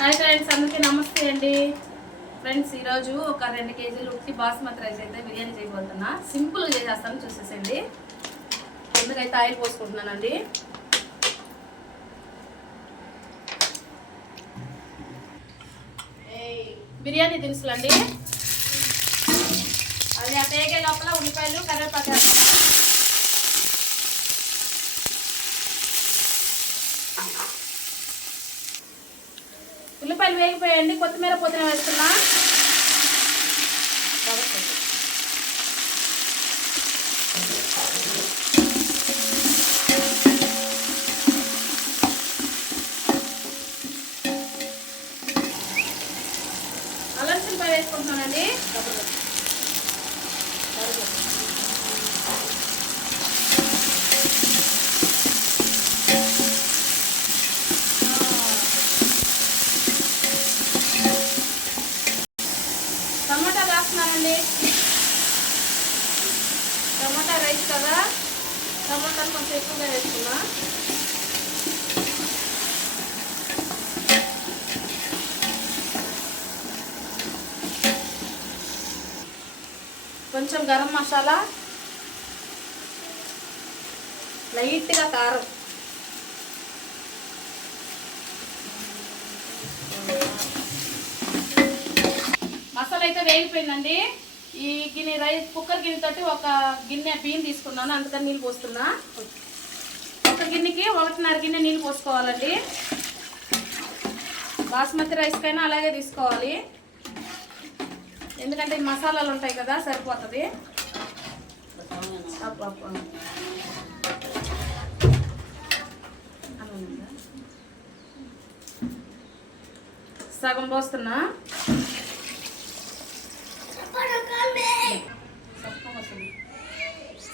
Hi friends, అందరికీ నమస్తే అండి. ఫ్రెండ్స్, ఈరోజు ఒక 2 కేజీలు ఉట్టి బాస్మతి రైస్ అయితే బిర్యానీ చేయబోతున్నా. సింపుల్గా చేసేస్తాను, చూసేసండి. ముందుకైతే ఆయిల్ పోసుకుంటున్నానండి. బిర్యానీ దినుసులు అండి, అది ఆ తేగే లోపల ఉల్లిపాయలు కరివేపాకు వేస్తాను. ఉల్లిపాయలు వేగిపోయాయండి. కొత్తిమీర పుదీనా వేస్తున్నా. అల్లం చిల్లిపాయ వేసుకుంటున్నానండి. టమాటా వేస్తున్నానండి. టమాటా రైస్ కదా, టమాటాలు కొంచెం ఎక్కువగా వేసుకున్నా. కొంచెం గరం మసాలా, లైట్గా కారం, మసాలా అయితే వేగిపోయిందండి. ఈ గిన్నె రైస్ కుక్కర్ గిన్నె తోటి ఒక గిన్నె బియ్యం తీసుకున్నాను, అందుకని నీళ్ళు పోస్తున్నా. ఒక గిన్నెకి 1.5 గిన్నె నీళ్ళు పోసుకోవాలండి. బాస్మతి రైస్కైనా అలాగే తీసుకోవాలి, ఎందుకంటే ఈ మసాలాలు ఉంటాయి కదా, సరిపోతుంది. సగం పోస్తున్నా.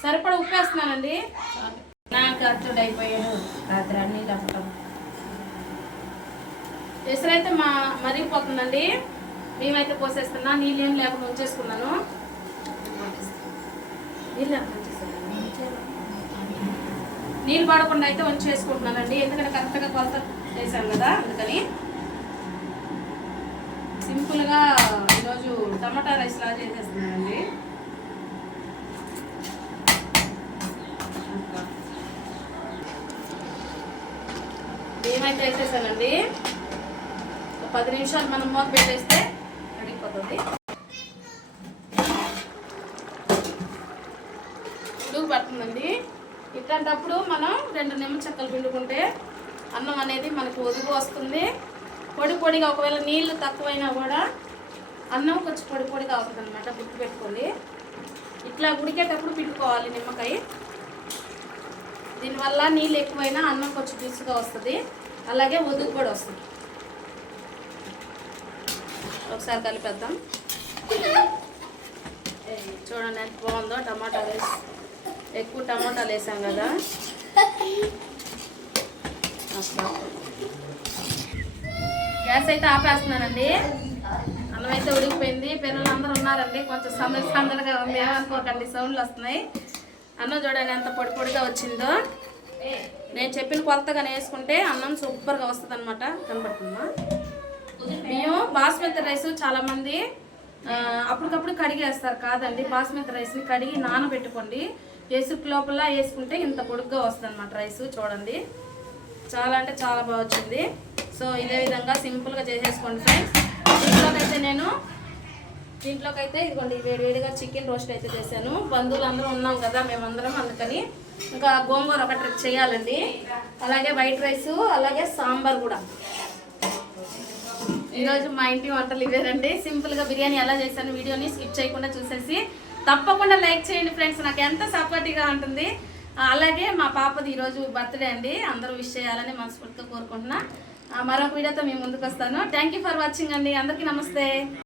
సరిపడా ఉప్పు వేస్తున్నానండి. నాకు అచ్చుడు అయిపోయాడు రాత్రి అన్నీ చెప్పటం. ఎసరైతే మరిగిపోతుందండి. మేమైతే పోసేస్తున్నా. నీళ్ళు ఏం లేకుండా ఉంచేసుకున్నాను. నీళ్ళు పడకుండా అయితే ఉంచేసుకుంటున్నానండి, ఎందుకంటే కరెక్ట్గా కొలత చేశాను కదా, అందుకని. సింపుల్గా ఈరోజు టమాటా రైస్ లాగా చేసేస్తున్నానండి. ఏమైతే వేసేసానండి. ఒక 10 నిమిషాలు మనం మూత పెట్టేస్తే అడిగిపోతుంది. ఉడుకు పడుతుందండి. ఇట్లాంటప్పుడు మనం 2 నిమ్మ చెక్కలు పిండుకుంటే అన్నం అనేది మనకు ఒదుగు వస్తుంది. పొడి పొడిగా, ఒకవేళ నీళ్ళు తక్కువైనా కూడా అన్నం కొంచెం పొడి పొడిగా అవుతుంది అనమాట, గుర్తు పెట్టుకోండి. ఇట్లా ఉడికేటప్పుడు పిండుకోవాలి నిమ్మకాయ. దీనివల్ల నీళ్ళు ఎక్కువైనా అన్నం కొంచెం పీసుగా వస్తుంది, అలాగే ఒదుగు కూడా వస్తుంది. ఒకసారి కలిపేద్దాం. చూడండి ఎంత బాగుందో టమాటా రైస్. ఎక్కువ టమాటాలు వేసాం కదా. గ్యాస్ అయితే ఆపేస్తున్నానండి. అన్నం అయితే ఉడికిపోయింది. పిల్లలు అందరూ ఉన్నారండి, కొంచెం సందడిగా ఉంది, ఏమనుకోకండి, సౌండ్లు వస్తున్నాయి. అన్నం చూడండి ఎంత పొడి పొడిగా వచ్చిందో. నేను చెప్పిన కొలతగానే వేసుకుంటే అన్నం సూపర్గా వస్తుంది అనమాట. కనపడుతుందా? మేము బాస్మతి రైస్ చాలామంది అప్పటికప్పుడు కడిగేస్తారు. కాదండి, బాస్మతి రైస్ని కడిగి నానబెట్టుకోండి. ఎసుకు లోపల వేసుకుంటే ఇంత పొడుగ్గా వస్తుంది అనమాట రైస్. చూడండి, చాలా అంటే చాలా బాగా వచ్చింది. సో ఇదే విధంగా సింపుల్గా చేసేసుకోండి ఫ్రెండ్స్. దీంట్లోకైతే ఇదిగోండి, వేడివేడిగా చికెన్ రోస్ట్ అయితే చేశాను. బంధువులు అందరూ ఉన్నాం కదా మేమందరం, అందుకని. ఇంకా గోంగూర ఒక ట్రిప్ చేయాలండి, అలాగే వైట్ రైస్, అలాగే సాంబార్ కూడా. ఈరోజు మా ఇంటి వంటలు ఇవేనండి. సింపుల్గా బిర్యానీ ఎలా చేశాను వీడియోని స్కిప్ చేయకుండా చూసేసి తప్పకుండా లైక్ చేయండి ఫ్రెండ్స్, నాకు ఎంత సపోర్టివ్గా ఉంటుంది. అలాగే మా పాపది ఈరోజు బర్త్డే అండి, అందరూ విష్ చేయాలని మనస్ఫూర్తిగా కోరుకుంటున్నా. మరొక వీడియోతో మేము ముందుకు వస్తాను. థ్యాంక్ యూ ఫర్ వాచింగ్ అండి. అందరికీ నమస్తే.